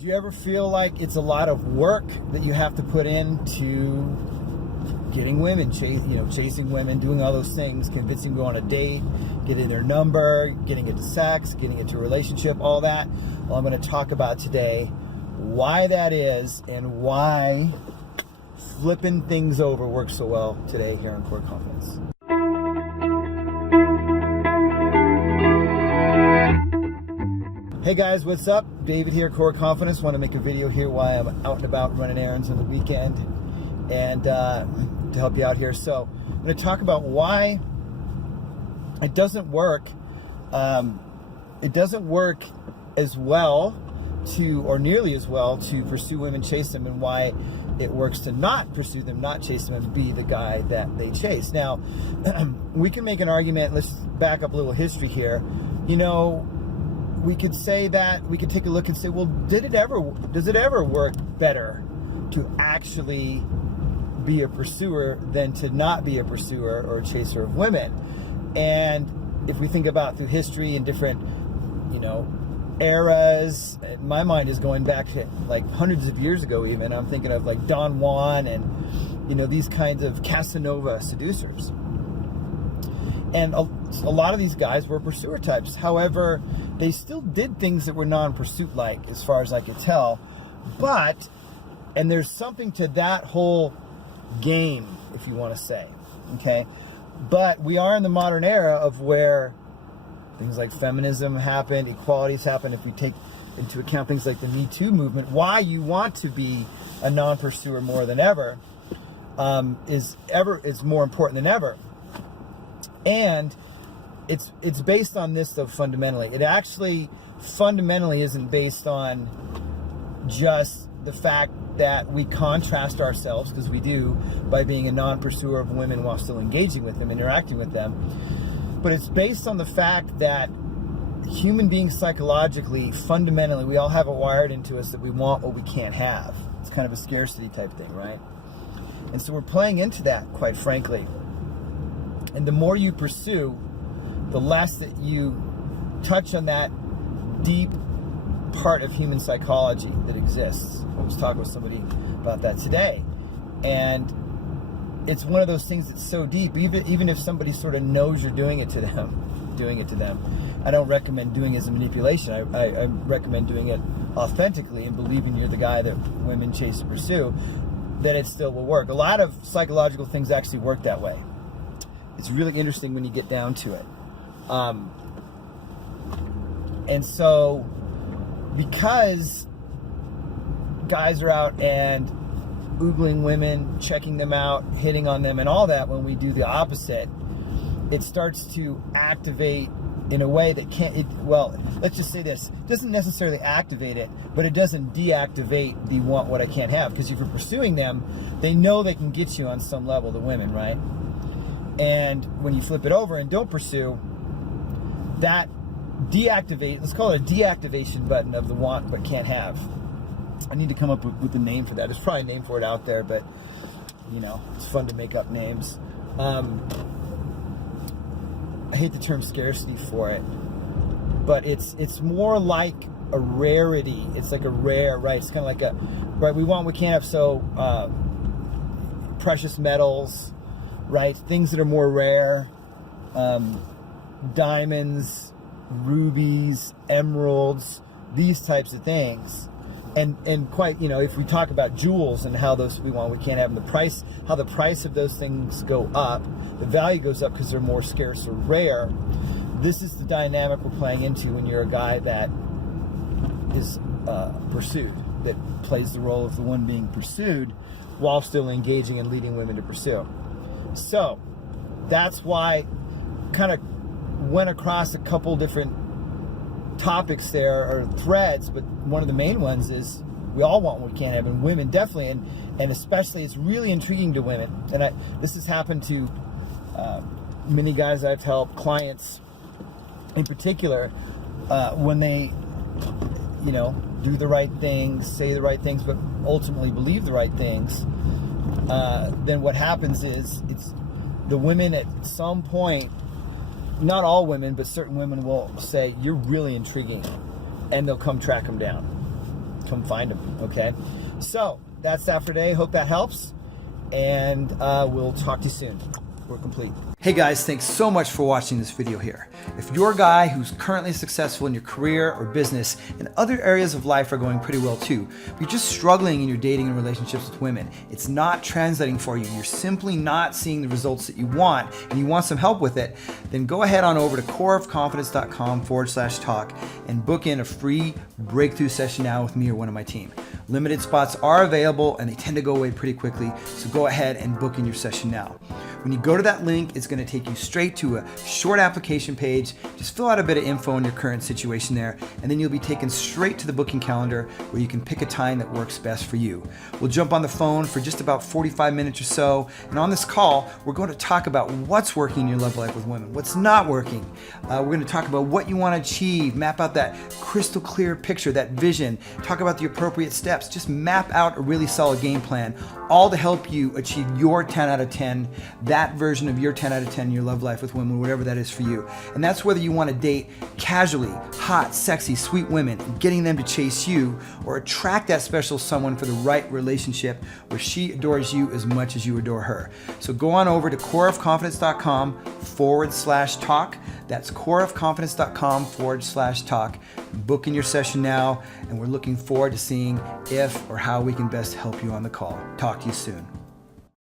Do you ever feel like it's a lot of work that you have to put into getting women, chasing women, doing all those things, convincing them to go on a date, getting their number, getting into sex, getting into a relationship, all that? Well, I'm going to talk about today why that is and why flipping things over works so well today here on Core Confidence. Hey guys, what's up? David here, Core Confidence. Want to make a video here while I'm out and about running errands on the weekend and to help you out here. So I'm going to talk about why it doesn't work. It doesn't work as well or nearly as well to pursue women, chase them, and why it works to not pursue them, not chase them, and be the guy that they chase. Now, we can make an argument. Let's back up a little history here. We could say that, we could take a look and say, well, does it ever work better to actually be a pursuer than to not be a pursuer or a chaser of women? And if we think about through history and different, eras, my mind is going back to like hundreds of years ago even. I'm thinking of like Don Juan and, these kinds of Casanova seducers. And a lot of these guys were pursuer types. However, they still did things that were non-pursuit like, as far as I could tell. And there's something to that whole game, if you want to say, okay? But we are in the modern era of where things like feminism happened, equalities happened. If we take into account things like the Me Too movement, why you want to be a non-pursuer more than ever is more important than ever. And it's based on this, though, fundamentally. It actually fundamentally isn't based on just the fact that we contrast ourselves, because we do, by being a non-pursuer of women while still engaging with them, interacting with them. But it's based on the fact that human beings psychologically, fundamentally, we all have it wired into us that we want what we can't have. It's kind of a scarcity type thing, right? And so we're playing into that, quite frankly. And the more you pursue, the less that you touch on that deep part of human psychology that exists. I was talking with somebody about that today. And it's one of those things that's so deep, even if somebody sort of knows you're doing it to them. I don't recommend doing it as a manipulation. I recommend doing it authentically and believing you're the guy that women chase and pursue, that it still will work. A lot of psychological things actually work that way. It's really interesting when you get down to it. And so, because guys are out and oogling women, checking them out, hitting on them, and all that, when we do the opposite, it starts to activate in a way that let's just say this, it doesn't necessarily activate it, but it doesn't deactivate the want what I can't have. Because if you're pursuing them, they know they can get you on some level, the women, right? And when you flip it over and don't pursue, that let's call it a deactivation button of the want but can't have. I need to come up with a name for that. There's probably a name for it out there, but it's fun to make up names. I hate the term scarcity for it, but it's more like a rarity. It's like a rare, right? It's kind of like we want what we can't have. So precious metals, right? Things that are more rare, diamonds, rubies, emeralds, these types of things. And quite, if we talk about jewels and how those we want, we can't have them, how the price of those things go up, the value goes up because they're more scarce or rare. This is the dynamic we're playing into when you're a guy that is pursued, that plays the role of the one being pursued while still engaging and leading women to pursue. So that's why kind of went across a couple different topics there, or threads, but one of the main ones is we all want what we can't have, and women definitely, and especially it's really intriguing to women. And this has happened to many guys I've helped, clients in particular, when they do the right things, say the right things, but ultimately believe the right things, then what happens is it's the women at some point, not all women, but certain women will say, you're really intriguing, and they'll come track them down. come find them, okay? So that's that for today. Hope that helps, and we'll talk to you soon. We're complete. Hey guys, thanks so much for watching this video here. If you're a guy who's currently successful in your career or business and other areas of life are going pretty well too, but you're just struggling in your dating and relationships with women, it's not translating for you, you're simply not seeing the results that you want, and you want some help with it, then go ahead on over to coreofconfidence.com/talk and book in a free breakthrough session now with me or one of my team. Limited spots are available and they tend to go away pretty quickly, so go ahead and book in your session now. When you go to that link, it's going to take you straight to a short application page. Just fill out a bit of info on your current situation there, and then you'll be taken straight to the booking calendar where you can pick a time that works best for you. We'll jump on the phone for just about 45 minutes or so, and on this call, we're going to talk about what's working in your love life with women, what's not working. We're going to talk about what you want to achieve, map out that crystal clear picture, that vision, talk about the appropriate steps, just map out a really solid game plan, all to help you achieve your 10 out of 10, that version of your 10 out of 10 in your love life with women, whatever that is for you. And that's whether you want to date casually, hot, sexy, sweet women, and getting them to chase you, or attract that special someone for the right relationship where she adores you as much as you adore her. So go on over to coreofconfidence.com/talk. That's coreofconfidence.com/talk. Book in your session now, and we're looking forward to seeing if or how we can best help you on the call. Talk to you soon.